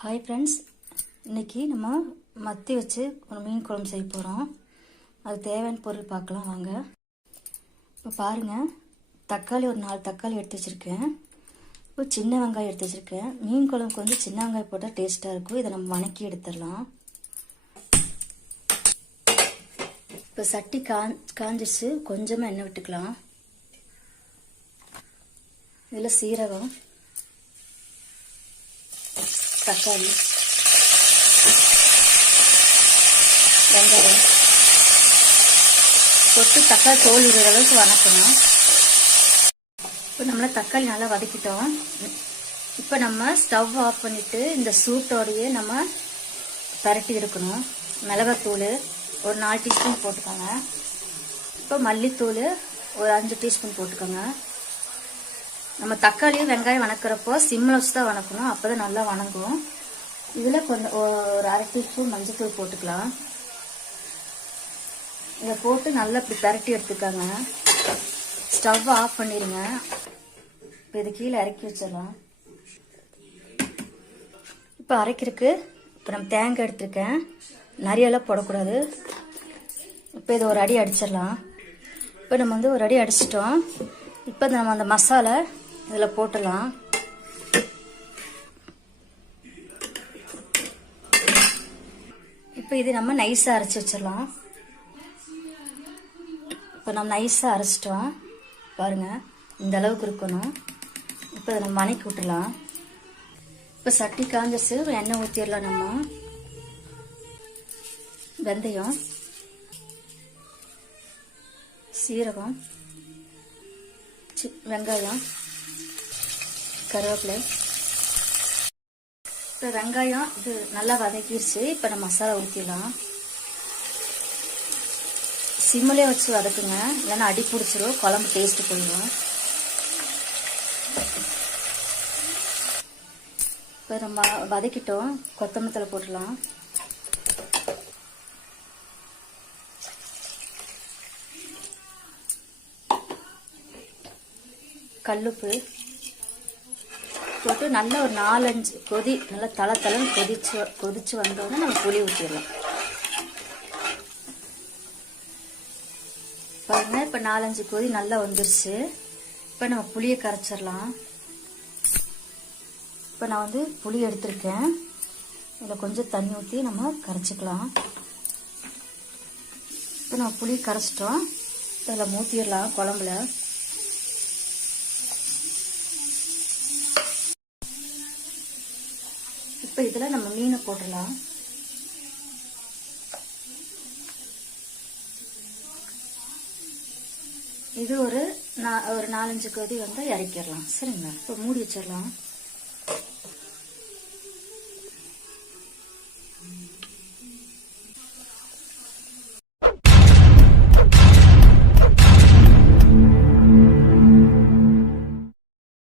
Hi friends இன்றைக்கி நம்ம மத்தி வச்சு ஒரு மீன் குழம்பு செய்ய போகிறோம் அது தேவையான பொருள் பார்க்கலாம் வாங்க. இப்போ பாருங்கள் தக்காளி ஒரு நாலு தக்காளி எடுத்து வச்சுருக்கேன். இப்போ சின்ன வெங்காயம் எடுத்து வச்சுருக்கேன். மீன் குழம்புக்கு வந்து சின்ன வெங்காயம் போட்டால் டேஸ்ட்டாக இருக்கும். இதை நம்ம வணக்கி எடுத்துடலாம். இப்போ சட்டி காஞ் காஞ்சிச்சு கொஞ்சமாக எண்ணெய் விட்டுக்கலாம். இதில் சீரகம். தக்காளி. வெங்காயம். போட்டு தக்காளி தோல் விடுற அளவுக்கு வதக்கணும் இப்போ நம்மள தக்காளி நல்லா வதக்கிட்டோம். இப்போ நம்ம ஸ்டவ் ஆஃப் பண்ணிட்டு இந்த சூட்டோடையே நம்ம பரட்டி எடுக்கணும். மிளகாத்தூள் ஒரு நாலு டீஸ்பூன் போட்டுக்கோங்க. இப்போ மல்லித்தூள் ஒரு அஞ்சு டீஸ்பூன் போட்டுக்கோங்க. நம்ம தக்காளியும் வெங்காயம் வணக்கிறப்போ சிம்மில் வச்சு தான் வணக்கணும். அப்போ தான் நல்லா வணங்கும். இதில் கொஞ்சம் ஒரு அரை டீஸ்பூன் மஞ்சத்தூள் போட்டுக்கலாம். இதை போட்டு நல்லா இப்படி பரட்டி எடுத்துக்காங்க. ஸ்டவ் ஆஃப் பண்ணிடுங்க இப்போ இது கீழே இறக்கி வச்சிடலாம். இப்போ அரைக்கிறதுக்கு இப்போ நம்ம தேங்காய் எடுத்துருக்கேன். நிறையெல்லாம் போடக்கூடாது. இப்போ இதை ஒரு அடி அடிச்சிடலாம். இப்போ நம்ம வந்து ஒரு அடி அடிச்சிட்டோம். இப்போ நம்ம அந்த மசாலா இதில் போட்டலாம். இப்போ இது நம்ம நைஸாக அரைச்சி வச்சிடலாம். இப்போ நம்ம நைஸாக அரைச்சிட்டோம். பாருங்கள் இந்த அளவுக்கு இருக்கணும். இப்போ இதை நம்ம வணக்கி விட்டுலாம் இப்போ சட்டி காஞ்சிச்சு எண்ணெய் ஊற்றிடலாம் நம்ம. வெந்தயம் சீரகம் வெங்காயம். கருவேப்பிலை. இப்போ வெங்காயம் இது நல்லா வதக்கிடுச்சு இப்போ நம்ம மசாலா ஊற்றிடலாம் சிம்மிலே வச்சு வதக்குங்க. இல்லைன்னா அடி பிடிச்சிரும். குழம்பு டேஸ்ட்டு போயிடும். இப்போ நம்ம வதக்கிட்டோம். கொத்தமல்லி போட்டுடலாம். கல்லுப்பு. போட்டு நல்லா ஒரு நாலஞ்சு கொதி நல்லா தலை தலைன்னு கொதிச்சு கொதிச்சு வந்தோடனே நம்ம புளி ஊற்றிடலாம் பாருங்க இப்போ நாலஞ்சு கொதி நல்லா வந்துருச்சு. இப்போ நம்ம புளியை கரைச்சிடலாம். இப்போ நான் வந்து புளி எடுத்திருக்கேன். இதில் கொஞ்சம் தண்ணி ஊற்றி நம்ம கரைச்சிக்கலாம். இப்போ நம்ம புளி கரைச்சிட்டோம். இதில் மூத்திடலாம் குழம்புல. இப்போ இதில் நம்ம மீனை போட்டுடலாம் இது ஒரு நா ஒரு நாலஞ்சு கொதி வந்து இறக்கிடலாம். சரிங்களா? இப்போ மூடி வச்சிடலாம்.